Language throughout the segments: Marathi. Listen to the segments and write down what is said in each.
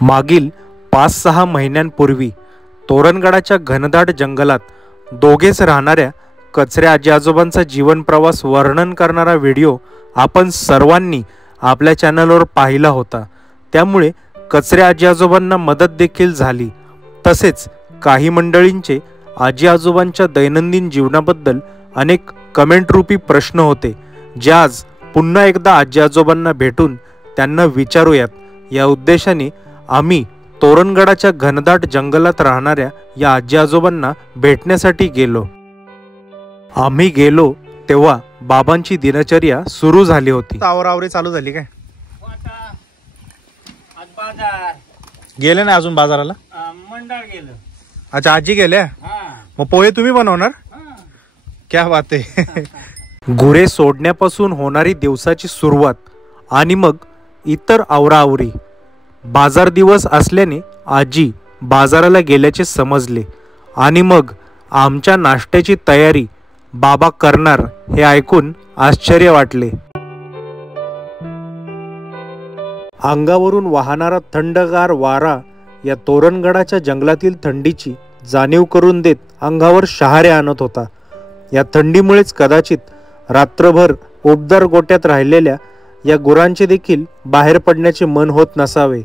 मागील 5-6 महिन्यांपूर्वी तोरणगडाच्या घनदाट जंगलात दोघेच राहणाऱ्या कचरे आजी आजोबांचा जीवन प्रवास वर्णन करणारा व्हिडिओ आपण सर्वांनी आपल्या चॅनलवर पाहिला होता। त्यामुळे कचरे आजी आजोबांना मदत देखील झाली। तसेच काही मंडळींचे आजी आजोबांच्या दैनंदिन जीवनाबद्दल अनेक कमेंट रूपी प्रश्न होते, जे आज पुन्हा एकदा आजी आजोबांना भेटून त्यांना विचारूयात या उद्देशाने आम्ही तोरणगडाच्या घनदाट जंगलात राहणाऱ्या या आजी आजोबांना भेटण्यासाठी गेलो। आम्ही गेलो तेव्हा बाबांची दिनचर्या सुरू झाली होती। आवरावरी चालू झाली काय? गेले ना अजून बाजाराला? मंडळ गेलं। अच्छा, आजी गेल्या? मग पोहे तुम्ही बनवणार? क्या बात आहे। गुरे सोडण्यापासून होणारी दिवसाची सुरुवात आणि मग इतर आवराआवरी। बाजार दिवस असल्याने आजी बाजाराला गेल्याचे समजले आणि मग आमच्या नाश्त्याची तयारी बाबा करणार हे ऐकून आश्चर्य वाटले। अंगावरून वाहणारा थंडगार वारा या तोरणगडाच्या जंगलातील थंडीची जाणीव करून देत अंगावर शहारे आणत होता। या थंडीमुळेच कदाचित रात्रभर उबदार गोट्यात राहिलेल्या या गुरांचे देखील बाहेर पडण्याचे मन होत नसावे।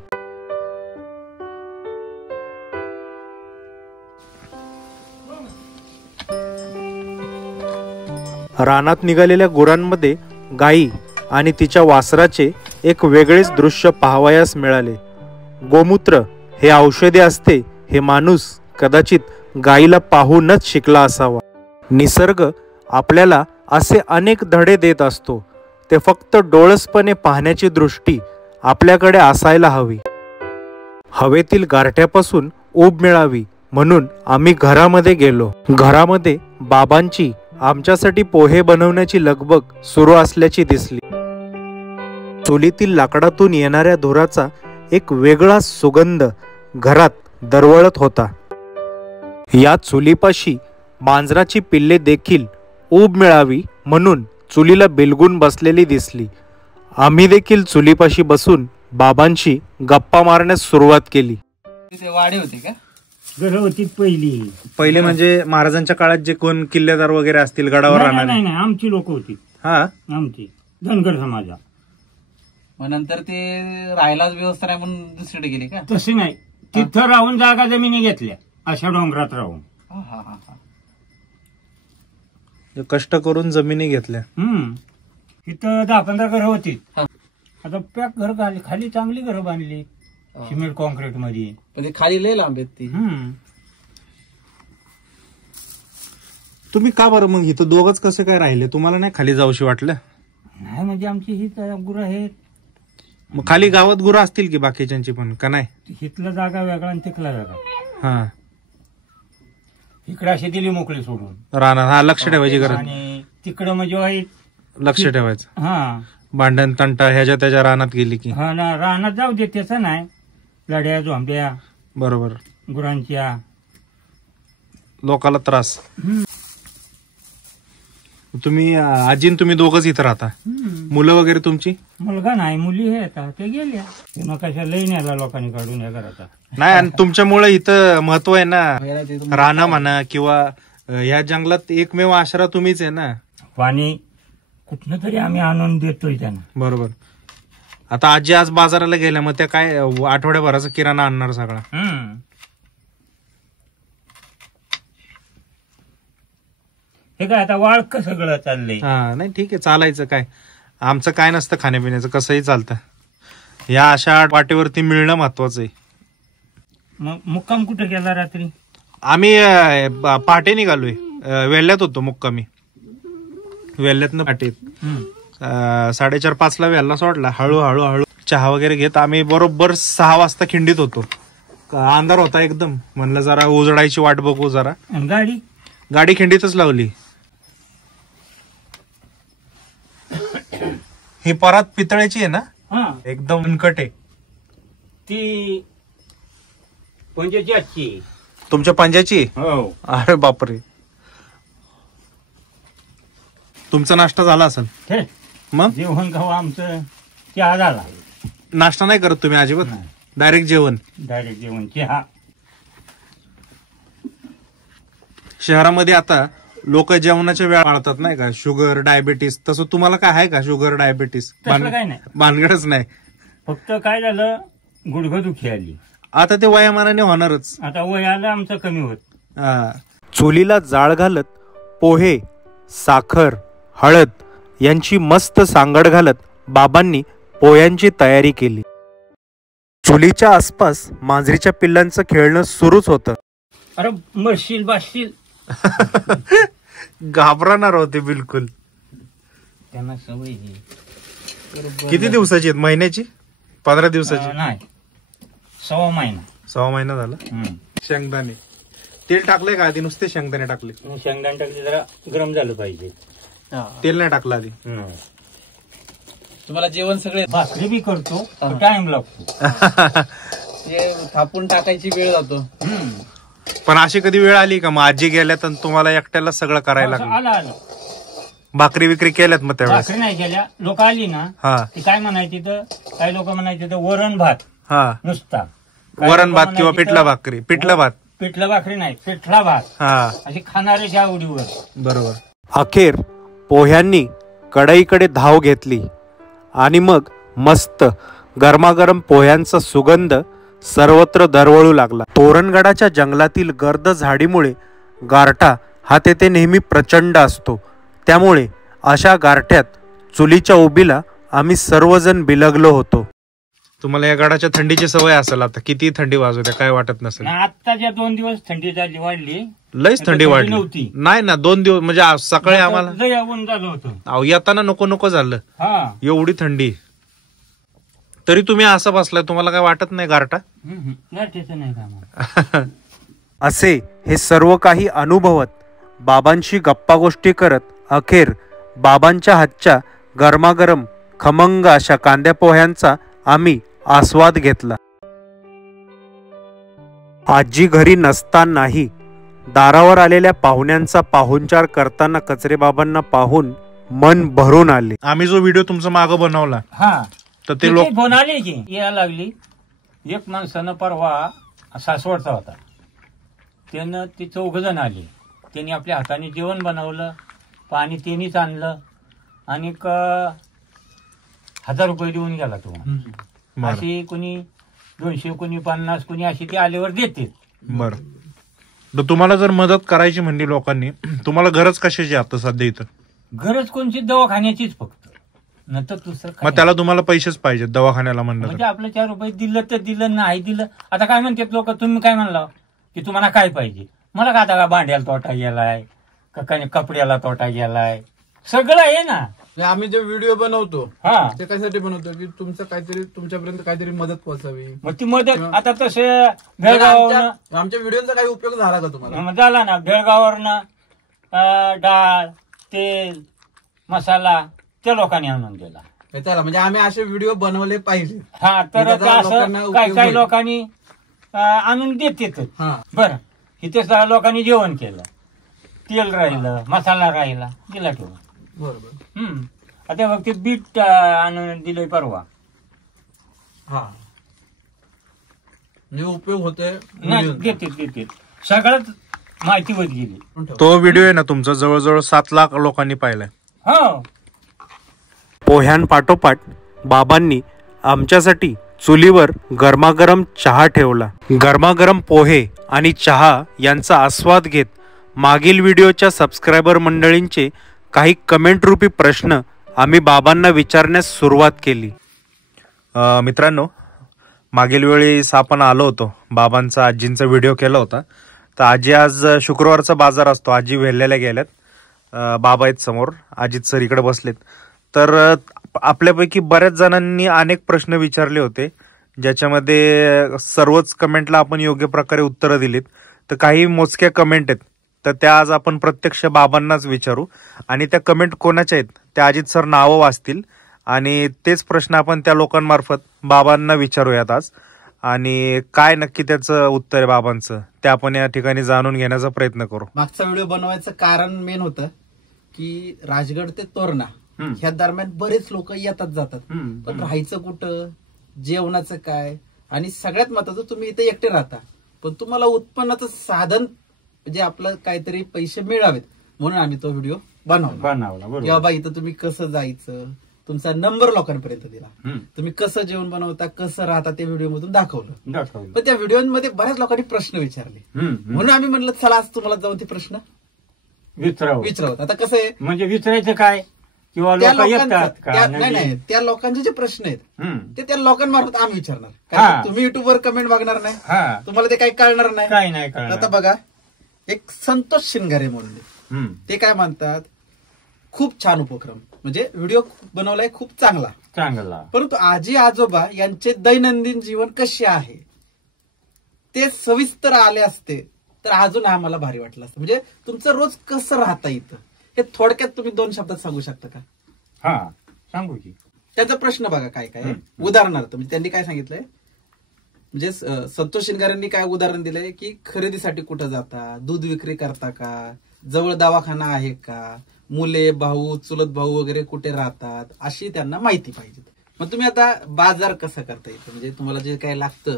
रानात निघालेल्या गुरांमध्ये गाई आणि तिच्या वासराचे एक वेगळेच दृश्य पाहावयास मिळाले। गोमूत्र हे औषधी असते हे माणूस कदाचित गाईला पाहूनच शिकला असावा। निसर्ग आपल्याला असे अनेक धडे देत असतो, ते फक्त डोळसपणे पाहण्याची दृष्टी आपल्याकडे असायला हवी। हवेतील गारठ्यापासून ऊब मिळावी म्हणून आम्ही घरामध्ये गेलो। घरामध्ये बाबांची आमच्यासाठी पोहे बनवण्याची लगबग सुरू असल्याची दिसली। चुलीतील लाकडातून येणाऱ्या धुराचा एक वेगळा सुगंध घरात दरवळत होता। या चुलीपाशी मांजराची पिल्ले देखील ऊब मिळावी म्हणून चुलीला बिलगून बसलेली दिसली। आम्ही देखील चुलीपाशी बसून बाबांशी गप्पा मारण्यास सुरुवात केली। वाडे होते का? घर होती पहिले म्हणजे महाराजांच्या काळात जे कोण किल्लेदार वगैरे असतील गडावर राहणार? नाही, आमची लोक होती। हा, आमची धनगर समाजा। मग नंतर ते राहायलाच व्यवस्था नाही म्हणून दुसरीकडे गेले का? तसे नाही, तिथं राहून जागा जमिनी घेतल्या, अशा डोंगरात राहून। कष्ट करून जमिनी घेतल्या। तिथं 10-15 घरं होती। आता पॅक घर खाली चांगली घरं बांधली सिमेंट कॉन्क्रीट मध्ये। पण ते खाली लय लांब आहेत ती। तुम्ही का बरं मग इथं दोघच कसे काय राहिले? तुम्हाला नाही खाली जाऊशी वाटलं? नाही, म्हणजे आमची ही गुरं आहेत। मग खाली गावात गुरं असतील की बाकीच्यांची पण का नाही? इथला जागा वेगळा आणि तिकला वेगळा। हा, इकडे अशी दिली मोकळी सोडून राहणार। हा, लक्ष ठेवायची गरज। आणि तिकडं म्हणजे लक्ष ठेवायचं। हा, भांडण तंटा ह्याच्या त्याच्या रानात गेली की। हा ना, रानात जाऊ दे, त्याचं नाही, लढ्या झोंब्या बरोबर, गुरांच्या लोकाला त्रास। तुम्ही आजीन तुम्ही दोघच इथं राहता? मुलं वगैरे तुमची? मुलगा नाही, मुली हे आता ते गेल्या। मग कशा लई न्याला लोकांनी काढून या घराचा? नाही, आणि तुमच्यामुळे इथं महत्व आहे ना, राहणं म्हणा किंवा या जंगलात एकमेव आसरा तुम्हीच आहे ना। पाणी कुठनं तरी आम्ही आणून देतोय त्यांना। बरोबर। आता आजी आज बाजाराला गेल्या, मग त्या काय आठवड्याभराचा किराणा आणणार सगळा? हे काय आता वाळक सगळं चाललंय। हा, नाही ठीक आहे, चालायचं काय, आमचं काय नसतं खाण्यापिण्याचं, कसंही चालतं। या अशा वाटेवरती मिळणं महत्वाचं आहे। मग मुक्काम कुठं केला रात्री? आम्ही पहाटे निघालोय, वेल्ल्यात होतो मुक्कामी। वेल्ल्यातनं पहाटे 4:30-5 वेल्ला सोडला। हळूहळू चहा वगैरे घेत आम्ही बरोबर 6 वाजता खिंडीत होतो। अंधार होता एकदम, म्हणलं जरा उजडायची वाट बघू जरा। गाडी खिंडीतच लावली। ही परात पितळेची आहे ना? एकदम उनकट आहे ती। पंजाची आजची? तुमच्या पंजाची? हो। अरे बापरे, तुमचा नाश्ता झाला असेल? मग जेवण खाऊ आमचं चहा झाला। नाश्ता नाही करत तुम्ही अजिबात? डायरेक्ट जेवण. डायरेक्ट जेवण चहा. शहरामध्ये आता लोक जेवणाच्या वेळा पाळतात नाही का, शुगर डायबिटीस. तसं तुम्हाला काय आहे का शुगर डायबिटीस? तसलं काय नाही, भानगडच नाही. फक्त काय झालं, गुडघेदुखी आली. आता ते वयामानाने होणारच. आता वय आलं आमचं कमी होत. चुलीला जाळ घालत पोहे, साखर, हळद यांची मस्त सांगड घालत बाबांनी पोह्यांची तयारी केली. चुलीच्या आसपास मांजरीच्या पिल्लांचं खेळणं सुरूच होतं. अरे मरशील बाशील, घाबरणार होते बिलकुल. त्यांना सवय ही. किती दिवसाची आहेत? महिन्याची? 15 दिवसाची? नाही, 1.25 महिना. 1.25 महिना झाला. शेंगदाणे तेल टाकलंय का आधी? नुसते शेंगदाणे टाकले? शेंगदाणे टाकले, जरा गरम झालं पाहिजे. तेल नाही टाकलं आधी? तुम्हाला जेवण सगळे भाकरी बी करतो, टाइम लागतो. थापून टाकायची वेळ जातो. पण अशी कधी वेळ आली का मग आजी गेल्यात आणि तुम्हाला एकट्याला सगळं करायला लागलं? आलं. भाकरी विक्री केल्यात मग त्यावेळेस? भाकरी नाही केल्या. लोक आली ना, ती काय म्हणायची तर, काही लोक म्हणायचे तर वरण भात नुसता. वरण भात किंवा पिठला भाकरी. पिठला भात, पिठला भाकरी नाही, पिठला भात अशी खाणाऱ्याच्या आवडीवर. बरोबर. अखेर पोह्यांनी कढईकडे धाव घेतली आणि मग मस्त गरमागरम पोह्यांचा सुगंध सर्वत्र दरवळू लागला. तोरणगडाच्या जंगलातील गर्द झाडीमुळे गारठा हा तेथे नेहमी प्रचंड असतो. त्यामुळे अशा गारठ्यात चुलीच्या उबीला आम्ही सर्वजण बिलगलो होतो. तुम्हाला या गडाच्या थंडीची सवय असेल. आता किती थंडी वाजवते काय वाटत नसेल. आत्ताच्या 2 दिवस थंडी झाली, वाढली. लईच थंडी वाढली नव्हती. नाही ना, 2 दिवस म्हणजे आज सकाळी आम्हाला ऊन झालं होतं. येताना नको नको झालं, एवढी थंडी. तरी तुम्ही असं बसलाय, तुम्हाला काय वाटत नाही गारठा? नाही. असे हे सर्व काही अनुभवत बाबांशी गप्पा गोष्टी करत अखेर बाबांच्या हातच्या गरमागरम खमंग अशा कांद्या पोह्यांचा आम्ही आस्वाद घेतला. आजी घरी नसतानाही दारावर आलेल्या पाहुण्यांचा पाहुणचार करताना कचरे बाबांना पाहून मन भरून आले. आम्ही जो व्हिडिओ तुमचा मागं बनवला तर ते लोक फोन आले की यायला लागली. एक माणसानं परवा सासवडचा होता, त्यानं ते 4 जण आले. त्यांनी आपल्या हाताने जेवण बनवलं, पाणी त्यांनीच आणलं आणि 1000 रुपये देऊन गेला तो. अशी कुणी 200, कुणी 50, कुणी अशी ते आल्यावर देते. बर. तुम्हाला जर मदत करायची म्हणली लोकांनी, तुम्हाला गरज कशाची आता सध्या इथं? गरज कोणची? दवाखान्याचीच फक्त, नंतर दुसरं. मग त्याला तुम्हाला पैसेच पाहिजे दवाखान्याला म्हणलं म्हणजे आपलं 4 रुपये दिलं तर दिलं, नाही दिलं. आता काय म्हणतात लोक, तुम्ही काय म्हणला की तुम्हाला काय पाहिजे? मला का आता भांड्याला तोटा गेलाय का, कपड्याला तोटा गेलाय, सगळं आहे ना. आम्ही जे व्हिडिओ बनवतो ते कशासाठी बनवतो की तुमचं काहीतरी, तुमच्यापर्यंत काहीतरी मदत पोहोचावी. मग ती मदत आता तसे बेळगाववरनं आमच्या व्हिडिओचा काही उपयोग झाला का तुम्हाला? झाला ना. बेळगाववरनं डाळ, तेल, मसाला त्या लोकांनी आणून दिला. त्याला म्हणजे आम्ही असे व्हिडिओ बनवले पाहिजे. तर असं काही लोकांनी आणून देते. बरं, इथे लोकांनी जेवण केलं, तेल राहिलं, मसाला राहिला, दिला ठेवून. बरोबर. आता मग ते बीट आणून दिलंय परवा. म्हणजे उपयोग होते. देते सगळ्यात माहिती होत गेली. तो व्हिडिओ आहे ना तुमचा, जवळजवळ 7 लाख लोकांनी पाहिलाय. हो. पोह्यांपाठोपाठ बाबांनी आमच्यासाठी चुलीवर गरमागरम चहा ठेवला. गरमागरम पोहे आणि चहा यांचा आस्वाद घेत मागील व्हिडिओच्या सबस्क्रायबर मंडळींचे काही कमेंट रूपी प्रश्न आम्ही बाबांना विचारण्यास सुरुवात केली. मित्रांनो, मागील वेळेस आपण आलो होतो, बाबांचा आजींचा व्हिडिओ केला होता. तर आजी आज शुक्रवारचा बाजार असतो, आजी वेल्ल्याला गेल्यात. बाबा आहेत समोर, अजित सर इकडे बसलेत. तर आपल्यापैकी बऱ्याच जणांनी अनेक प्रश्न विचारले होते, ज्याच्यामध्ये सर्वच कमेंटला आपण योग्य प्रकारे उत्तरं दिलीत. तर काही मोजक्या कमेंट आहेत, तर त्या आज आपण प्रत्यक्ष बाबांनाच विचारू. आणि त्या कमेंट कोणाच्या आहेत त्या अजित सर नावं वाचतील आणि तेच प्रश्न आपण त्या लोकांमार्फत बाबांना विचारूयात आज. आणि काय नक्की त्याचं उत्तर आहे बाबांचं ते आपण या ठिकाणी जाणून घेण्याचा प्रयत्न करू. मागचा व्हिडिओ बनवायचं कारण मेन होतं की राजगड ते तोरणा ह्या दरम्यान बरेच लोक येतात जातात, पण राहायचं कुठं, जेवणाचं काय, आणि सगळ्यात महत्वाचं तुम्ही इथे एकटे राहता, पण तुम्हाला उत्पन्नाचं साधन म्हणजे आपलं काहीतरी पैसे मिळावेत म्हणून आम्ही तो व्हिडिओ बनवला. बरोबर. की बाबा इथं तुम्ही कसं जायचं, तुमचा नंबर लोकांपर्यंत दिला, तुम्ही कसं जेवण बनवता, कसं राहता ते व्हिडिओ मधून दाखवलं. पण त्या व्हिडिओमध्ये बऱ्याच लोकांनी प्रश्न विचारले, म्हणून आम्ही म्हणलं चला आज तुम्हाला जाऊन ते प्रश्न विचारवत. आता कसं आहे म्हणजे विचारायचं काय किंवा त्या लोक येतात लोकांचा का? नाही त्या लोकांचे जे प्रश्न आहेत हम्म. ते त्या लोकांमार्फत आम्ही विचारणार. हा. कारण तुम्ही युट्यूबवर कमेंट बघणार नाही, हा. तुम्हाला ते काही कळणार नाही. काय नाही कळणार. आता बघा एक संतोष शिंगारे म्हणून ते काय म्हणतात, खूप छान उपक्रम म्हणजे व्हिडिओ बनवलाय खूप चांगला, परंतु आजी आजोबा यांचे दैनंदिन जीवन कसे आहे ते सविस्तर आले असते तर अजून आम्हाला भारी वाटलं असतं. म्हणजे तुमचं रोज कसं राहता इथं हे थोडक्यात तुम्ही 2 शब्दात सांगू शकता का? हा सांगू की. त्यांचा प्रश्न बघा काय काय. उदाहरणार्थ म्हणजे त्यांनी काय सांगितलंय, म्हणजे संतोष शिंगारेंनी काय उदाहरण दिलंय की खरेदीसाठी कुठं जाता, दूध विक्री करता का, जवळ दवाखाना आहे का, मुले भाऊ चुलत भाऊ वगैरे कुठे राहतात अशी त्यांना माहिती पाहिजे. मग तुम्ही आता बाजार कसा करता येतो, म्हणजे तुम्हाला जे काय लागतं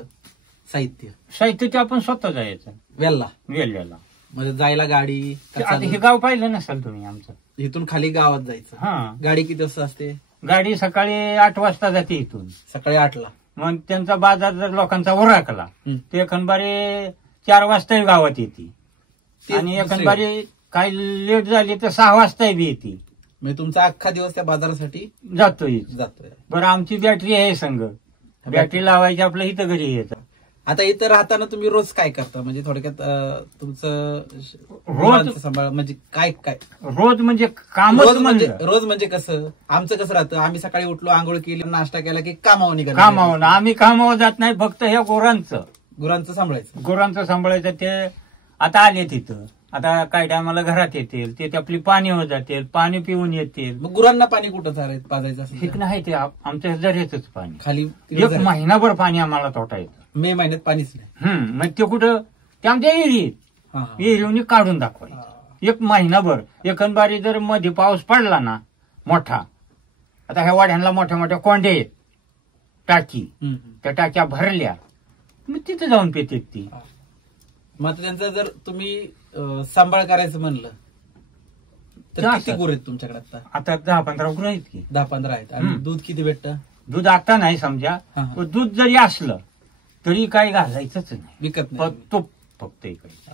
साहित्य ते आपण स्वतः जायचं वेल्ला म्हणजे जायला गाडी. आता हे गाव पाहिलं नसाल तुम्ही आमचं, इथून खाली गावात जायचं. हा. गाडी किती वाजता असते? गाडी सकाळी 8 वाजता जाते इथून, सकाळी 8ला. मग त्यांचा बाजार जर लोकांचा ओराकला ते एखनबारी 4 वाजताही गावात येते आणि एखनबारी काही लेट झाली तर 6 वाजताही बी येते. म्हणजे तुमचा अख्खा दिवस त्या बाजारासाठी जातोय. बरं आमची बॅटरी आहे संघ, बॅटरी लावायची आपलं इथं घरी येतं. आता इथं राहताना तुम्ही रोज काय करता, म्हणजे थोडक्यात तुमचं रोज सांभाळ म्हणजे काय काय रोज म्हणजे काम रोज म्हणजे कसं आमचं कसं राहतं, आम्ही सकाळी उठलो, आंघोळ केली, नाश्ता केला की कामावर निघालो. आम्ही कामावर जात नाही, फक्त ह्या गुरांचं सांभाळायचं. ते आता आले तिथं, आता काही टायमाला घरात येतील, ते आपली पाणीवर जातील, पाणी पिऊन येतील. मग गुरांना पाणी कुठं पाजायचं असं ठीक नाही, ते आमच्या जऱ्याच पाणी खाली 1 महिनाभर पाणी आम्हाला तोटा येतं. मे महिन्यात पाणीच नाही. मग ते कुठं ते आमच्या एरियाने काढून दाखवायचं 1 महिनाभर. एकंदरी जर मध्ये पाऊस पडला ना मोठा, आता ह्या वाड्यांना मोठ्या मोठ्या कोंडे आहेत, टाकी, त्या टाक्या भरल्या मग तिथे जाऊन पितात ती. मग त्यांचा जर तुम्ही सांभाळ करायचं म्हणलं तर किती गुर आहेत तुमच्याकडे? आता 10-15 गुर आहेत की. 10-15 आहेत. आणि दूध किती भेटतं? दूध आता नाही समजा, दूध जरी असलं तरी काही घालायचंच नाही, विकत नाही तो फक्त इकडे.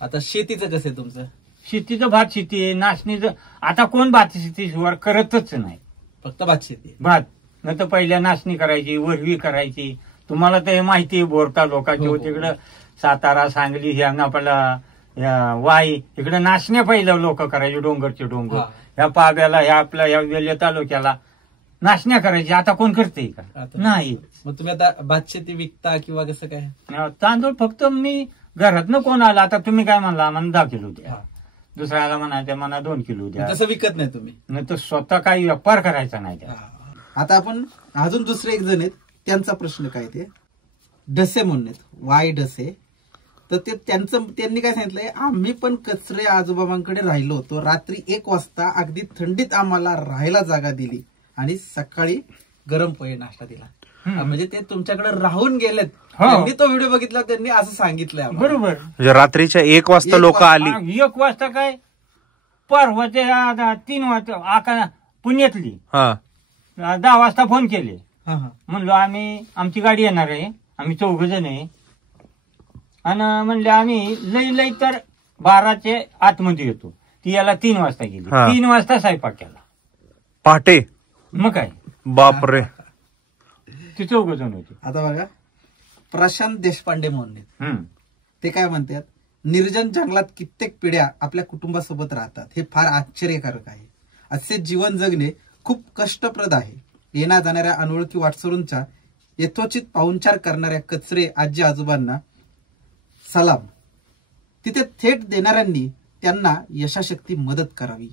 आता शेतीचं कसं आहे तुमचं? शेतीचं भात शेती आहे, नाचणीचं आता कोण भात शेतीवर करतच नाही, फक्त भात शेती. भात न तर पहिल्या नाचणी करायची, वरवी करायची. तुम्हाला तर हे माहिती आहे, बोर तालुका तिकडं सातारा सांगली ह्या आपला वाई इकडे नाचण्या पहिलं लोक करायचे, डोंगरचे डोंगर. ह्या पाब्याला ह्या आपल्या ह्या वेल्हे तालुक्याला नाचण्या करायची. आता कोण करते का? नाही. मग तुम्ही आता भात शेती विकता किंवा कसं काय? तांदूळ फक्त मी घरातनं कोण आला, आता तुम्ही काय म्हणला आम्हाला 10 किलो द्या, दुसऱ्याला म्हणायचं मला 2 किलो द्या, तसं विकत नाही तुम्ही? नाही तर स्वतः काही व्यापार करायचा नाही त्या. आता आपण अजून दुसरे एक जण आहेत, त्यांचा प्रश्न काय ते ढसे म्हणून आहेत, वाय ढसे. तर ते त्यांनी काय सांगितलंय, आम्ही पण कचरे आजोबाबांकडे राहिलो होतो, रात्री 1 वाजता अगदी थंडीत आम्हाला राहायला जागा दिली आणि सकाळी गरम पोहे नाश्ता दिला. म्हणजे ते तुमच्याकडे राहून गेलेत. त्यांनी तो व्हिडिओ बघितला, त्यांनी असं सांगितलंय. बरोबर. म्हणजे रात्रीच्या 1 वाजता लोक आली. 1 वाजता काय परवाचे 3 वाजता पुण्यातली 10 वाजता फोन केले. म्हणलो आमची गाडी येणार आहे, आम्ही 4 जण आहे, आणि म्हणले आम्ही लई तर 12च्या आतमध्ये येतो. ती याला 3 वाजता गेली. 3 वाजता स्वयंपाक केला पहाटे. मग काय बापरे, ती 4 जण होती. आता बघा प्रशांत देशपांडे म्हणून ते काय म्हणतात, निर्जन जंगलात कित्येक पिढ्या आपल्या कुटुंबासोबत राहतात, हे फार आश्चर्यकारक आहे. असे जीवन जगणे खूप कष्टप्रद आहे. येण्या जाणाऱ्या अनोळखी वाटसरूंच्या यथोचित पाहुणचार करणाऱ्या कचरे आजी आजोबांना सलाम. तिथे थेट देणाऱ्यांनी त्यांना यशाशक्ती मदत करावी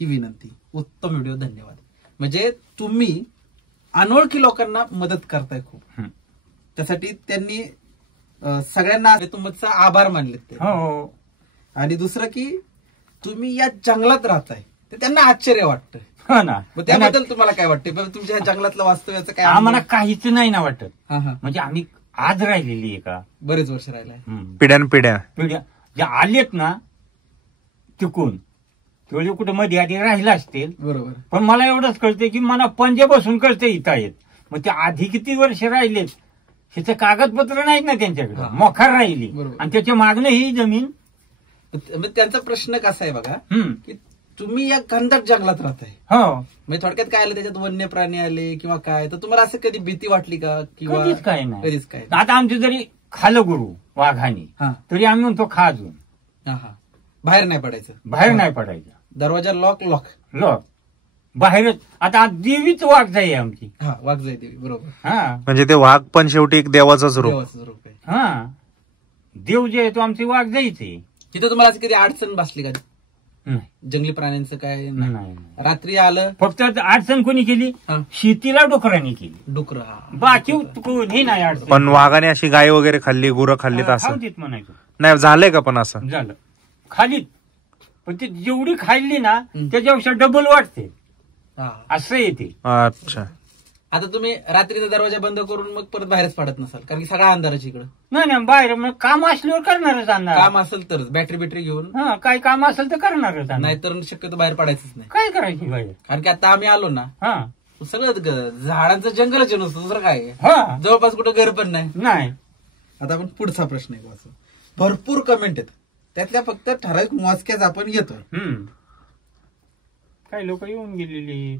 ही विनंती. उत्तम व्हिडिओ, धन्यवाद. म्हणजे तुम्ही अनोळखी लोकांना मदत करताय खूप, त्यासाठी त्यांनी सगळ्यांना तुमचा आभार मानले ते. आणि दुसरं की तुम्ही या जंगलात राहताय ते त्यांना आश्चर्य वाटतं. हो ना. मग त्याबद्दल तुम्हाला काय वाटतं? तुमच्या जंगलातलं वास्तव्याचं काय? आम्हाला काहीच नाही ना वाटत. म्हणजे आम्ही आज राहिलेली आहे का? बरेच वर्ष राहिलाय. पिढ्यानपिढ्या पिढ्या जे आलेत ना तिकून तेवढे कुठं मध्ये आधी राहिला असतील. बरोबर. पण मला एवढंच कळते की मला पंजाबपासून कळते इथं आहेत. मग ते आधी किती वर्ष राहिलेत ह्याचं कागदपत्र नाहीत ना त्यांच्याकडे. मोखार राहिली आणि त्याच्या मागणं ही जमीन. त्यांचा प्रश्न कसा आहे बघा की तुम्ही या घनदाट जंगलात राहताय. हो. म्हणजे थोडक्यात काय आलं त्याच्यात वन्य प्राणी आले किंवा काय, तर तुम्हाला असं कधी भीती वाटली का? किंवा कधीच काय नाही. कधीच काय. आता आमचे जरी खालं गुरु वाघाने तरी आम्ही म्हणतो खा अजून. बाहेर नाही पडायचं. बाहेर नाही पडायचं. दरवाजा लॉक लॉक लॉक बाहेरच. आता देवीच वाघ जाई आमची. वाघ जाई देवी. बरोबर. म्हणजे ते वाघ पण शेवटी एक देवाचाच रूप. देवाचं रूप आहे. देव जे आहे तो आमची वाघ जाईचे. तिथे तुम्हाला असं कधी अडचण बसली का? नाही. जंगली प्राण्यांचं काय नाही. रात्री आलं फक्त अडचण कोणी केली? शेतीला डुकरांनी केली. डुकरं. बाकी कोणी नाही अडचण. पण वाघाने अशी गाय वगैरे खाल्ली, गुरं खाल्लीत असं खाऊन म्हणायचं नाही झालंय का? पण असं झालं खालीत. पण ती जेवढी खाल्ली ना त्याच्यापेक्षा डबल वाटते असं येते. अच्छा. आता तुम्ही रात्रीचा दरवाजा बंद करून मग परत बाहेरच पडत नसाल कारण की सगळा अंधाराची इकडं. नाही बाहेर मग काम असल्यावर करणारच आणणार. काम असेल तरच बॅटरी बिटरी घेऊन. काही काम असेल तर करणारच. नाहीतर शक्यतो बाहेर पडायचंच नाही. काय करायची बाहेर? कारण की आता आम्ही आलो ना सगळं झाडांचं जंगलच नसतं दुसरं काय. जवळपास कुठं घर पण नाही. आता आपण पुढचा प्रश्न आहे वाचू. भरपूर कमेंट आहेत त्यातल्या फक्त ठराविक मोजक्याच आपण घेतोय. काही लोक येऊन गेलेली.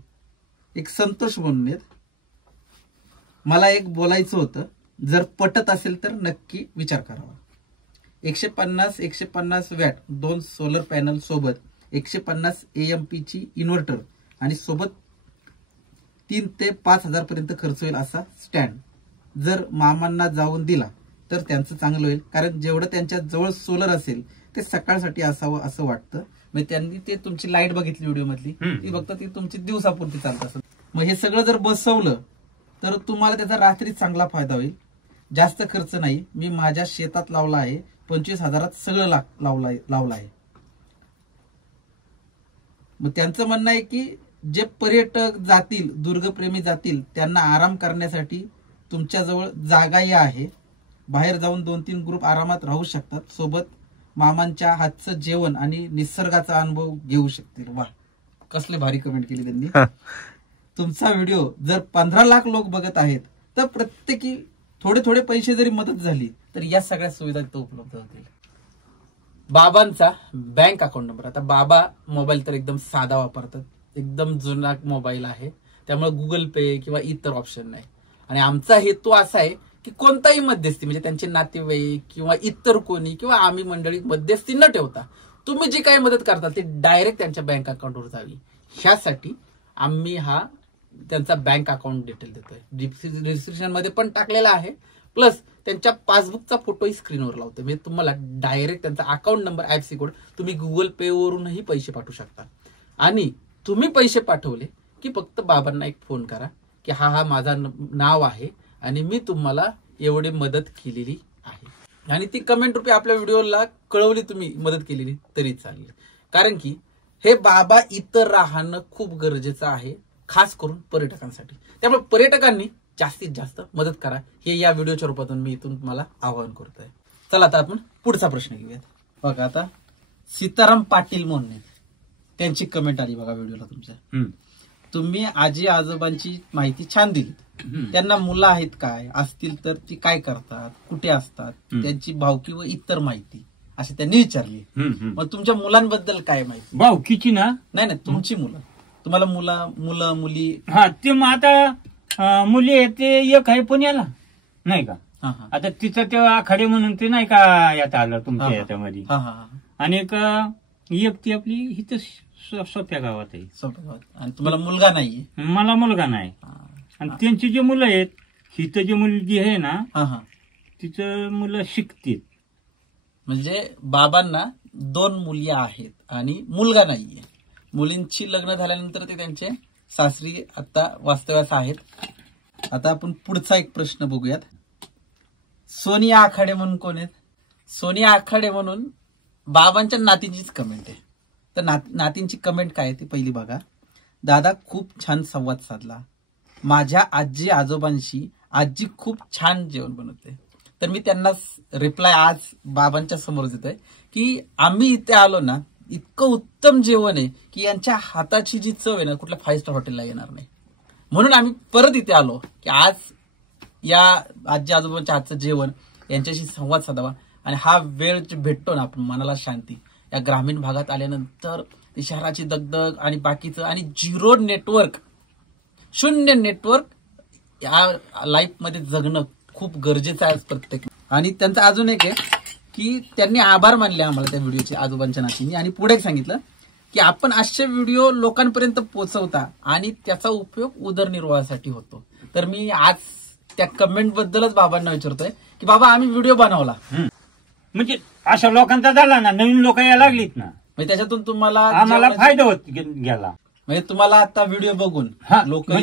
एक संतोष म्हणून आहेत. मला एक बोलायचं होतं, जर पटत असेल तर नक्की विचार करावा. 150 वॅट 2 सोलर पॅनल सोबत 150 AMP ची इन्व्हर्टर आणि सोबत 3 ते 5 हजार पर्यंत खर्च होईल असा स्टँड जर मामांना जाऊन दिला तर त्यांचं चांगलं होईल. कारण जेवढं त्यांच्या जवळ सोलर असेल ते सकाळसाठी असावं असं वाटतं. म्हणजे त्यांनी ते तुमची लाईट बघितली व्हिडिओ मधली ती बघता ती तुमची दिवसापुरती चालत असेल. मग हे सगळं जर बसवलं तर तुम्हाला त्याचा रात्री चांगला फायदा होईल. जास्त खर्च नाही. मी माझ्या शेतात लावला आहे. 25,000 सगळं लावलं आहे. मग त्यांचं म्हणणं आहे की जे पर्यटक जातील, दुर्गप्रेमी जातील त्यांना आराम करण्यासाठी तुमच्याजवळ जागाही आहे. बाहेर जाऊन 2-3 ग्रुप आरामात राहू शकतात. सोबत मामांच्या हातचं जेवण आणि निसर्गाचा अनुभव घेऊ शकतील. वा, कसले भारी कमेंट केली त्यांनी. तुमचा व्हिडिओ जर 15 लाख लोक बघत आहेत तर प्रत्येकी थोडे थोडे पैसे जरी मदत झाली तर या सगळ्या सुविधा तो उपलब्ध होतील. बाबांचा बँक अकाउंट नंबर. आता बाबा मोबाईल तर एकदम साधा वापरतात. एकदम जुना मोबाईल आहे त्यामुळे गुगल पे किंवा इतर ऑप्शन नाही. आणि आमचा हेतू असा आहे की कोणताही मध्यस्थी म्हणजे त्यांचे नातेवाईक किंवा इतर कोणी किंवा आम्ही मंडळी मध्यस्थी न ठेवता तुम्ही जी काही मदत करता ते डायरेक्ट त्यांच्या बँक अकाउंटवर जावी. ह्यासाठी आम्ही हा त्यांचा बँक अकाउंट डिटेल देतोय. डिस्क्रिप्शन मध्ये पण टाकलेला आहे. प्लस त्यांच्या पासबुकचा फोटोही स्क्रीनवर लावतोय. म्हणजे तुम्हाला डायरेक्ट त्यांचा अकाउंट नंबर, IFSC कोड तुम्ही गुगल पे वरूनही पैसे पाठवू शकता. आणि तुम्ही पैसे पाठवले की फक्त बाबांना एक फोन करा की हा माझा नाव आहे आणि मी तुम्हाला एवढी मदत केलेली आहे. आणि ती कमेंट रूपी आपल्या व्हिडिओला कळवली तुम्ही मदत केलेली तरी चालेल. कारण की हे बाबा इतर राहणं खूप गरजेचं आहे, खास करून पर्यटकांसाठी. त्यामुळे पर्यटकांनी जास्तीत जास्त मदत करा हे या व्हिडिओच्या रूपातून मी इथून तुम्हाला आवाहन करतोय. चला आता आपण पुढचा प्रश्न घेऊयात. बघा आता सीताराम पाटील म्हणून त्यांची कमेंट आली बघा व्हिडिओला तुमच्या. तुम्ही आजी आजोबांची माहिती छान दिली. त्यांना मुलं आहेत काय, असतील तर ती काय करतात, कुठे असतात, त्यांची भावकी व इतर माहिती अशी त्यांनी विचारली. मग तुमच्या मुलांबद्दल काय माहिती? भावकीची ना? नाही तुमची मुलं. तुम्हाला मुलं मुली? ते मग आता मुली आहेत ते एक आहे पुण्याला नाही का. आता तिचं ते आखाडे म्हणून ते नाही का यात आलं तुमच्या याच्यामध्ये. आणि एक ती आपली इथं सोप्या गावात आहे. सोप्या गावात. आणि तुम्हाला मुलगा नाहीये? मला मुलगा नाही. आणि त्यांची जी मुलं आहेत, हिथं जी मुलगी आहे ना तिचं मुलं शिकतील. म्हणजे बाबांना 2 मुली आहेत आणि मुलगा नाहीये. मुलींची लग्न झाल्यानंतर ते त्यांचे सासरी आता वास्तव्यास आहेत. आता आपण पुढचा एक प्रश्न बघूयात. सोनिया आखाडे म्हणून कोण आहेत? सोनिया आखाडे म्हणून बाबांच्या नातींचीच कमेंट आहे. तर नातींची कमेंट काय आहे ती पहिली बघा. दादा खूप छान संवाद साधला. माझ्या आजी आजोबांशी आजी खूप छान जेवण बनवते. तर मी त्यांना रिप्लाय आज बाबांच्या समोर देतोय की आम्ही इथे आलो ना, इतकं उत्तम जेवण आहे की यांच्या हाताची जी चव आहे ना कुठल्या 5 स्टार हॉटेलला येणार नाही. म्हणून आम्ही परत इथे आलो की आज या आजी आजोबांच्या हातचं जेवण यांच्याशी संवाद साधावा आणि हा वेळ जे भेटतो ना आपण मनाला शांती, या ग्रामीण भागात आल्यानंतर ती शहराची दगदग आणि बाकीचं आणि 0 नेटवर्क, 0 नेटवर्क या लाईफमध्ये जगणं खूप गरजेचं आहे प्रत्येक. आणि त्यांचं अजून एक आहे की त्यांनी आभार मानले आम्हाला त्या व्हिडिओचे आजोबांच्या नातींनी आणि पुढे सांगितलं की आपण असे व्हिडिओ लोकांपर्यंत पोहोचवता आणि त्याचा उपयोग उदरनिर्वाहासाठी होतो. तर मी आज त्या कमेंट बद्दलच बाबांना विचारतोय की बाबा आम्ही व्हिडिओ बनवला म्हणजे अशा लोकांचा झाला ना, नवीन लोक यायला लागलीत ना, म्हणजे त्याच्यातून तुम्हाला आम्हाला फायदा होत गेला. म्हणजे तुम्हाला आता व्हिडिओ बघून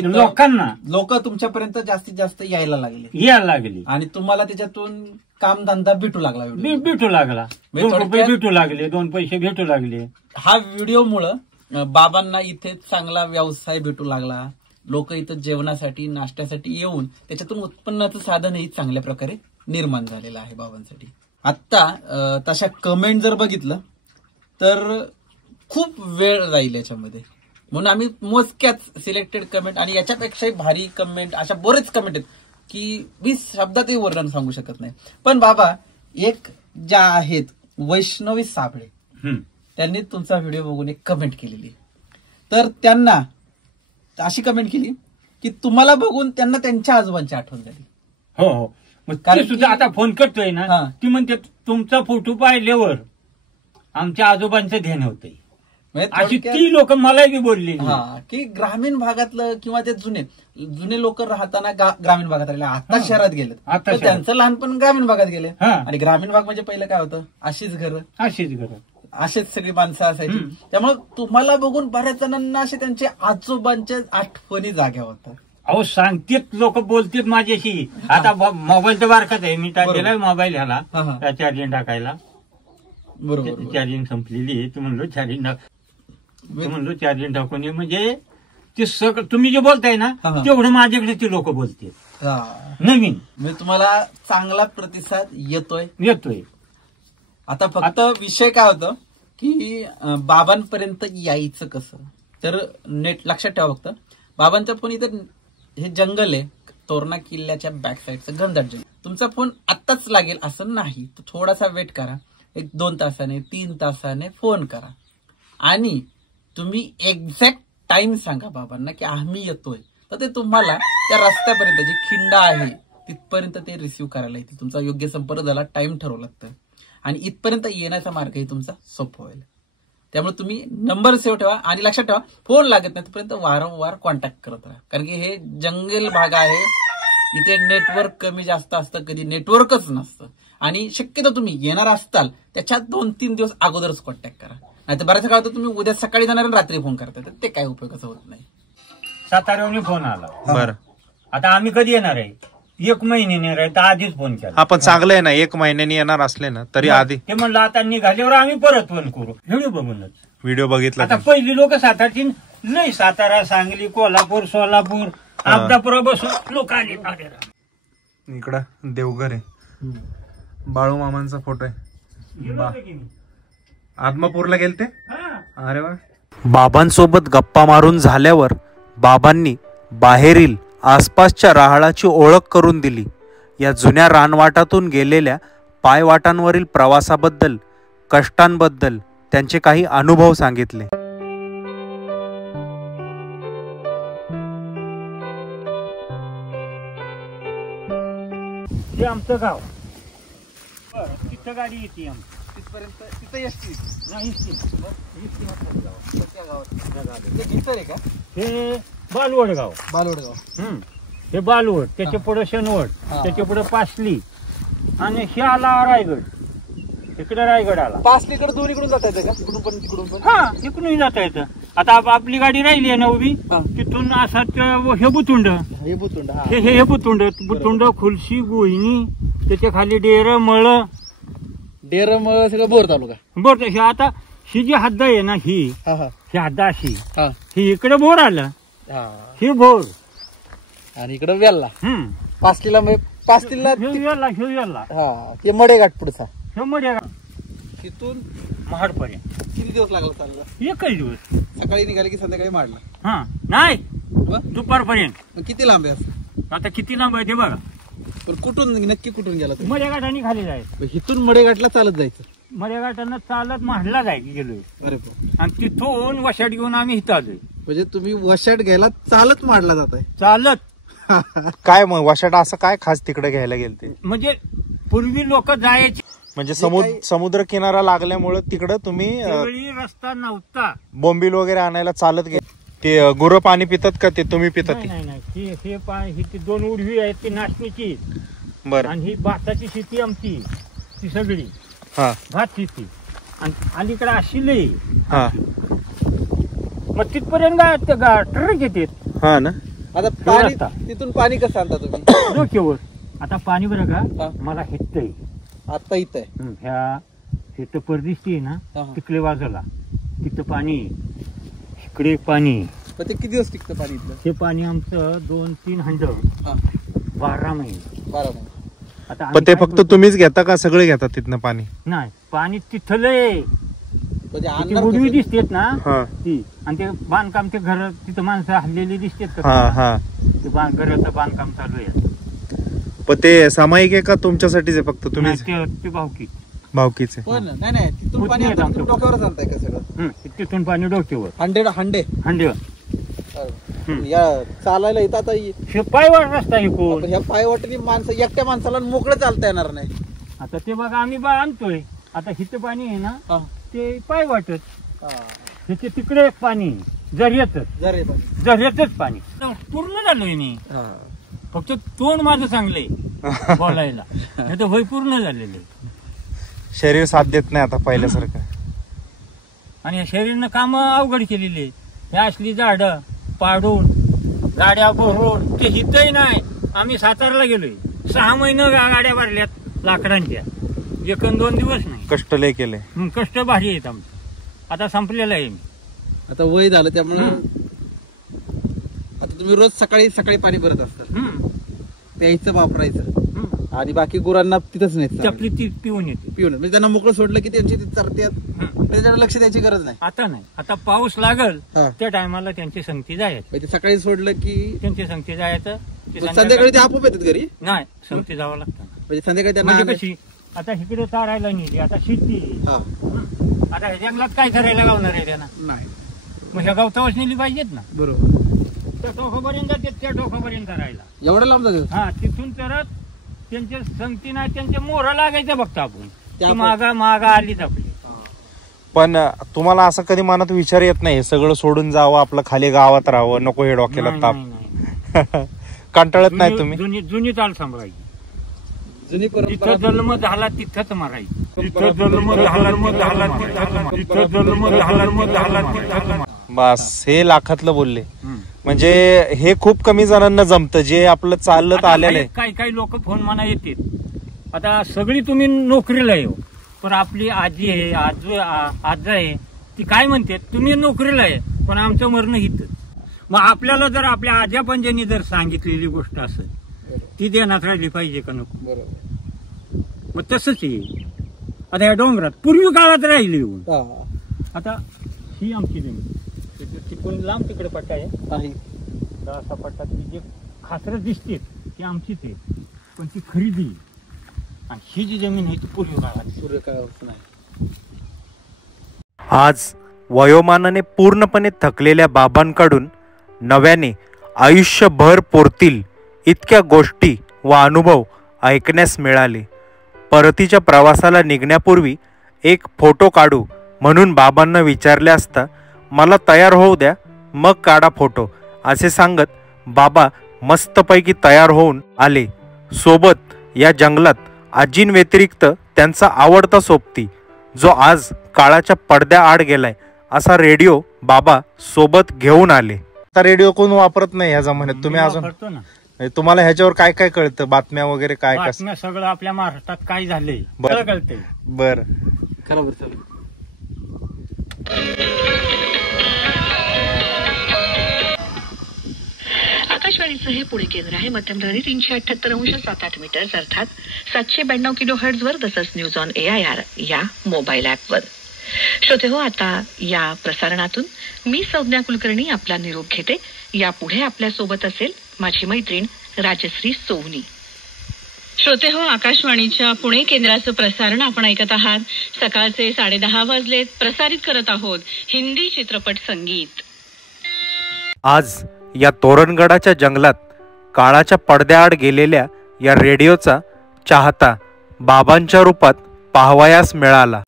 लोकांना लोक तुमच्यापर्यंत जास्तीत जास्त यायला लागली आणि तुम्हाला त्याच्यातून कामधंदा भेटू लागला, भेटू लागला, 2 रुपये भेटू लागले, 2 पैसे भेटू लागले. हा व्हिडिओमुळं बाबांना इथे चांगला व्यवसाय भेटू लागला. लोक इथं जेवणासाठी नाश्त्यासाठी येऊन त्याच्यातून उत्पन्नाचं साधनही चांगल्या प्रकारे निर्माण झालेलं आहे बाबांसाठी. आत्ता तशा कमेंट जर बघितलं तर खूप वेळ जाईल याच्यामध्ये, म्हणून आम्ही मोजक्याच सिलेक्टेड कमेंट आणि याच्यापेक्षाही भारी कमेंट, अशा बरेच कमेंट आहेत की मी शब्दातही वर्णन सांगू शकत नाही. पण बाबा एक ज्या आहेत वैष्णवी साबळे, त्यांनी तुमचा व्हिडिओ बघून एक कमेंट केलेली, तर त्यांना अशी कमेंट केली की तुम्हाला बघून त्यांना त्यांच्या आजोबांची आठवण झाली. हो, कारण सुद्धा आता फोन करतोय ना, ती म्हणते तुमचा फोटो पाहिल्यावर आमच्या आजोबांचं ध्यान होतंय. अशी ती लोक मलाही बोलली की ग्रामीण भागातलं किंवा ते जुने लोक राहताना ग्रामीण भागात राहिले, आता शहरात गेले, आता त्यांचं लहानपण ग्रामीण भागात गेले. आणि ग्रामीण भाग म्हणजे पहिलं काय होतं, अशीच घरं असेच सगळी माणसं असायची. त्यामुळे तुम्हाला बघून बऱ्याच जणांना असे त्यांचे आजोबांच्या आठवणी जाग्या होतात. अहो सांगतेत लोक, बोलतेत माझ्याशी. आता मोबाईल तर बारकाच आहे, मी टाकलेला मोबाईल ह्याला चार्जिंग टाकायला. बरोबर, चार्जिंग संपलेली आहे. तू म्हणलो चार्जिंग टाकून ये, म्हणजे ते सगळं तुम्ही जे बोलताय ना तेवढं माझ्याकडे ते लोक बोलते नवीन. म्हणजे तुम्हाला चांगला प्रतिसाद येतोय. आता फक्त विषय काय होतं की बाबांपर्यंत यायचं कसं, तर नेट लक्षात ठेवा. फक्त बाबांचा फोन इथं हे जंगल आहे, तोरणा किल्ल्याच्या बॅक साईडचं घनदाट जंगल. तुमचा फोन आत्ताच लागेल असं नाही, तर थोडासा वेट करा, 1-2 तासाने 3 तासाने फोन करा आणि तुम्ही एक्झॅक्ट टाइम सांगा बाबांना की आम्ही येतोय. तर ते तुम्हाला त्या रस्त्यापर्यंत जी खिंडा आहे तिथपर्यंत ते रिसिव्ह करायला येते. तुमचा योग्य संपर्क झाला, टाइम ठरवला तर, आणि इथपर्यंत येण्याचा मार्गही तुमचा सोपा होईल. त्यामुळे तुम्ही नंबर सेव्ह ठेवा आणि लक्षात ठेवा फोन लागत नाही तोपर्यंत वारंवार कॉन्टॅक्ट करत राहा, कारण की हे जंगल भाग आहे, इथे नेटवर्क कमी जास्त असतं, कधी नेटवर्कच नसतं. आणि शक्यतो तुम्ही येणार असताल त्याच्यात 2-3 दिवस अगोदरच कॉन्टॅक्ट करा, नाही तर बऱ्याच काळ तुम्ही उद्या सकाळी जाणार आणि रात्री फोन करता, तर ते काय उपयोगाचं होत नाही. साताऱ्यावरून फोन आला, बरं आता आम्ही कधी येणार आहे, 1 महिन्याने येणार आहे, तर आधीच फोन केला. आपण चांगलं आहे ना, 1 महिन्याने येणार असले ना तरी आधी ते म्हणलं आता निघाल्यावर आम्ही परत फोन करू. व्हिडिओ बघितला. आता पहिली लोक सातारची नाही, सातारा, सांगली, कोल्हापूर, सोलापूर, अब्दापुरा बसून लोक आले. इकडं देवघर आहे, बाळू मामांचा फोटो आहे. आदमापूरला गेलते. अरे वा. बाबांसोबत गप्पा मारून झाल्यावर बाबांनी बाहेरील आसपासच्या राहाळाची ओळख करून दिली. या जुन्या रानवाटातून गेलेल्या पायवाटांवरील प्रवासाबद्दल, कष्टांबद्दल त्यांचे काही अनुभव सांगितले. हे आमचं गाव, तिथं गाडी येते तिथपर्यंत, तिथं एसटी नाही. का हे बालवड गाव, हे बालवड, त्याच्या पुढे शनवड, त्याच्या पुढे पासली, आणि हे आला रायगड. इकडे रायगड आला. पासलीकडे दोन्हीकडून जाता येतं का, तिकडून पण तिकडून पण? हा, इकडूनही जाता येतं. आता आपली गाडी राहिली आहे 9वी, तिथून असा हे बुतुंड, हे बुतुंड, खुलशी, गोहिनी, त्याच्या खाली डेर मळ सगळं बोर तालुका. बोर. हे आता ही जी हद्द आहे ना, ही हद्द अशी, ही इकडे बोर आलं, ही बोर, आणि इकडे वेल्ला. पासलीला पास्तीलला हा हे मडेघाट पुढचा तिथून महाडपर्यंत किती दिवस लागला चालला? एकच दिवस. सकाळी निघाले की संध्याकाळी माडला. हा नाही मग दुपारपर्यंत. किती लांब आहे असं? आता किती लांब आहे ते बघा. पण कुठून नक्की कुठून गेला तुम्ही? मडेघाटाने खाली जायचं. इथून मडेघाटला चालत जायचं? मडेघाटानं चालत महाडला जायचं गेलोय. अरे बाप. आणि तिथून वशाट घेऊन आम्ही इथं आलोय. म्हणजे तुम्ही वशाट घ्यायला चालत माडला जाताय? चालत. काय मग वशाट असं काय खास तिकडे घ्यायला गेलते? म्हणजे पूर्वी लोक जायचे. म्हणजे समुद्र किनारा लागल्यामुळे तिकडं तुम्ही त्यावेळी रस्ता नव्हता. बोंबील वगैरे आणायला चालत गेले. ते गुरं पाणी पितात का ते तुम्ही पितात? नाही हे पाणी ही ती 2 उडवी आहेत ती नाचणीची. बरं. आणि ही भाताची शेती आमची ती सगळी. हा भात शेती. आणि अलीकडे अशी लई. हा मग तिथपर्यंत ट्रक येते. हा ना. आता पाणी तिथून पाणी कसं आणता तुम्ही? डोक्यावर. आता पाणी बरं हा. का मला हेटतंय आता इथं आहे. ह्या हेट परदिसती ना हा. तिकडे बाजूला तिथं पाणी इकडे पाणी. पण ते किती दिवस टिकतं पाणी इथलं? हे पाणी आमचं 2-3 हंड हा. 12 महिने. 12 महिने. आता पण ते फक्त तुम्हीच घेता का सगळे घेतात तिथनं पाणी? नाही पाणी तिथलंय. म्हणजे ती आणणार उडवी कसं? दिसतेत ना हा ती. आणि ते बांधकाम ते घर तिथं माणसं हल्लेली दिसतेत हा का? हा. ते घराचं बांधकाम चालू आहे. पण ते सामायिक आहे का तुमच्यासाठीच आहे फक्त तुम्ही? नाही, ते भावकी. भावकीचे. पण नाही तिथून पाणी कुठे आणता आमचं? तुम्ही डोक्यावरच आणताय का सगळं? तिथून पाणी डोक्यावर. हंडे हंडे. या चालायला येतात आता हे पायवाट रस्ता आहे कोण. ह्या पायवाटेने माणसं एकट्या माणसाला मोकळं चालता येणार नाही. आता ते बघा आम्ही आणतोय. आता हिथं पाणी आहे ना हा. ते पायवाटच. हा. त्याचे तिकडे एक पाणी झऱ्यातच. जरे पाणी. झऱ्यातच पाणी. पूर्ण झालोय मी. हा. फक्त तोंड माझं चांगलंय बोलायला. नाही तर वय पूर्ण झालेलं आहे. शरीर साथ देत नाही आता पहिल्यासारखं. आणि या शरीरनं काम अवघड केलेली. हे असली झाडं पाडून गाड्या भरून ते हितही नाही. आम्ही सातारला गेलोय 6 महिने गाड्या भरल्यात लाकडांच्या. 1-2 दिवस नाही. कष्ट लय केले. कष्ट भारी आहेत आमचं. आता संपलेलं आहे. आता वय झालं त्यामुळे आता तुम्ही रोज सकाळी पाणी भरत असता. प्यायचं वापरायचं आणि बाकी गुरांना तिथंच नाही चपली ती पिऊन येते. पिऊन म्हणजे त्यांना मोकळं सोडलं की त्यांची ती चरत्यात. त्याच्याकडे लक्ष द्यायची गरज नाही. आता नाही. आता पाऊस लागल हा. त्या टायमाला त्यांची संगती जायचं. म्हणजे सकाळी सोडलं की त्यांची संगती जायचं. ते संध्याकाळी ते आपोआप येतात घरी? नाही संगती जावं लागतं. म्हणजे संध्याकाळी त्यांना म्हणजे कशी आता इकडे चारायला नेली. आता शेती. हा. आता ह्या जंगलात काय करायला गावणार आहे त्यांना? नाही. मग ह्या गावतावच नेली पाहिजेत ना. बरोबर. त्या टोकापर्यंत जाते त्या टोकापर्यंत करायला. एवढं लांब जातात? हा तिथून तरच त्यांच्या संगती नाही त्यांच्या मोहरा लागायचं बघतो आपण. त्या ती मागा आलीच आपली. पण तुम्हाला असं कधी मनात विचार येत नाही सगळं सोडून जावं आपलं खाली गावात राहावं नको हे डोक्याला ताप? कंटाळत नाही तुम्ही? जुनी चाल सांभाळायची. जुनी जिथं परंपरा. जन्म झाला तिथंच मारायची. बस हे लाखातलं बोलले. म्हणजे हे खूप कमी जणांना जमतं जे आपलं चालत आलेलं आहे. काही लोक फोन म्हणा येतील. आता सगळी तुम्ही नोकरीला येऊ पण आपली आजी आहे आज आहे ती काय म्हणते तुम्ही नोकरीला आहे पण आमचं मरण हित. मग आपल्याला जर आपल्या आज्या पंजांनी जर सांगितलेली गोष्ट असेल ती ध्यानात राहिली पाहिजे का नको? बरोबर. मग तसंच आहे. आता या डोंगरात पूर्वी काळात राहिली येऊन. आता ही आमची जमीन तिकडून लांब तिकडे पट्टा आहे. असा पट्टा ती जे खासरं दिसते ती आमचीच आहे पण ती खरेदी. आणि ही जी जमीन आहे ती पूर्वी काळात नाही. आज वयोमानाने पूर्णपणे थकलेल्या बाबांकडून नव्याने आयुष्यभर पुरतील इतक्या गोष्टी व अनुभव ऐकण्यास मिळाले. परतीच्या प्रवासाला निघण्यापूर्वी एक फोटो काढू म्हणून बाबांना विचारले असता मला तयार होऊ द्या मग काढा फोटो असे सांगत बाबा मस्तपैकी तयार होऊन आले. सोबत या जंगलात आजींव्यतिरिक्त त्यांचा आवडता सोबती जो आज काळाच्या पडद्याआड गेलाय असा रेडिओ बाबा सोबत घेऊन आले. आता रेडिओ कोण वापरत नाही या जमान्यात. तुम्ही अजून तुम्हाला ह्याच्यावर काय काय कळतं बातम्या वगैरे काय बातम्या सगळं आपल्या महाराष्ट्रात काय झालंय बरं कळतंय. बर खरोबर चालू. आता आकाशवाणीचं हे पुणे केंद्र आहे. मध्यमधोरणी 378.7 मीटर्स अर्थात 792 किलोहर्ट्झ वर, तसंच न्यूज ऑन AIR या मोबाईल ऍपवर. श्रोते हो, आता या प्रसारणातून मी संज्ञा कुलकर्णी आपला निरोप घेते. यापुढे आपल्या सोबत असेल माझी मैत्रीण राजश्री सोवनी. श्रोते हो, आकाशवाणीच्या पुणे केंद्राचं प्रसारण आपण ऐकत आहात. सकाळचे 10:30 वाजलेत. प्रसारित करत आहोत हिंदी चित्रपट संगीत. आज या तोरणगडाच्या जंगलात काळाच्या पडद्याआड गेलेल्या या रेडिओचा चाहता बाबांच्या रूपात पाहावयास मिळाला.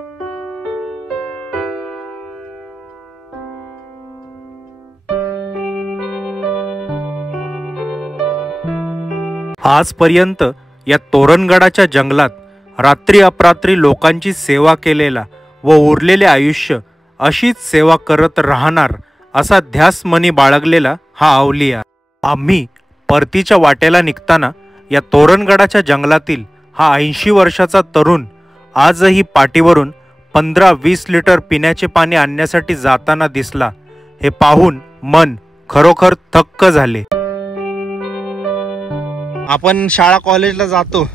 आजपर्यंत या तोरणगडाच्या जंगलात रात्री अपरात्री लोकांची सेवा केलेला व उरलेले आयुष्य अशीच सेवा करत राहणार असा ध्यास मनी बाळगलेला हा अवलिया. आम्ही परतीच्या वाटेला निघताना या तोरणगडाच्या जंगलातील हा 80 वर्षाचा तरुण आजही पाठीवरून 15-20 लिटर पिण्याचे पाणी आणण्यासाठी जाताना दिसला. हे पाहून मन खरोखर थक्क झाले. आपण शाळा कॉलेजला जातो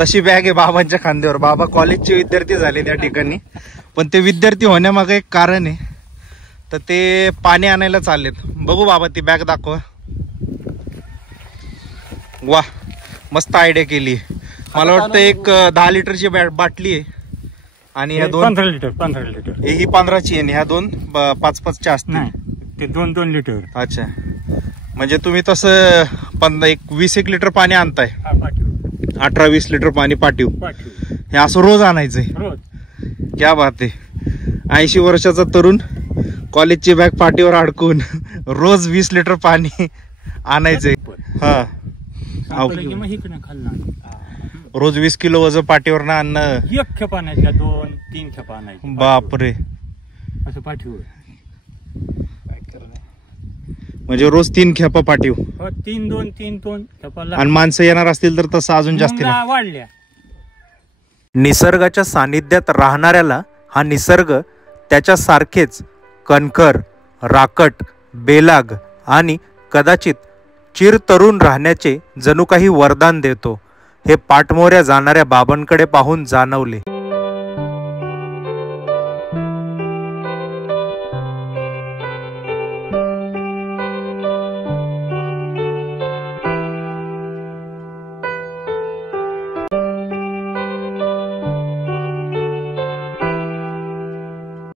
तशी बॅग आहे बाबांच्या खांद्यावर. बाबा कॉलेजचे विद्यार्थी झाले त्या ठिकाणी, पण ते विद्यार्थी होण्यामागे एक कारण आहे. तर ते पाणी आणायला चाललेत. बघू बाबा ती बॅग दाखवा. वा, मस्त आयडिया केली. मला वाटतं एक 10 लिटरची बाटली आहे आणि ह्या 15 लिटर ही 15ची आहे. ह्या 2 5-5च्या असतील. ते 2-2 लिटर. अच्छा, म्हणजे तुम्ही तसं 20-1 लिटर पाणी आणताय. 18-20 लिटर पाणी पाठीव. हे असं रोज आणायचंय. रोज. क्या बात आहे. 80 वर्षाचा तरुण कॉलेजची बॅग पाठीवर अडकून रोज 20 लिटर पाणी आणायचंय. हा, रोज 20 किलो वजन पाठीवर ना आणणं. 1 खेप आणायच्या, 2-3 खेप आणायच्या. बापरे, असं पाठीवर. म्हणजे रोज 3 खेपा पाठीव. 3-2 खेपाला. आणि माणसं येणार असतील तर तसं अजून जास्त वाढल्या. निसर्गाच्या सानिध्यात राहणाऱ्याला हा निसर्ग त्याच्या सारखेच कणखर, राकट, बेलाग आणि कदाचित चिरतरुण राहण्याचे जणू काही वरदान देतो. हे पाठमोऱ्या जाणाऱ्या बाबांकडे पाहून जाणवले.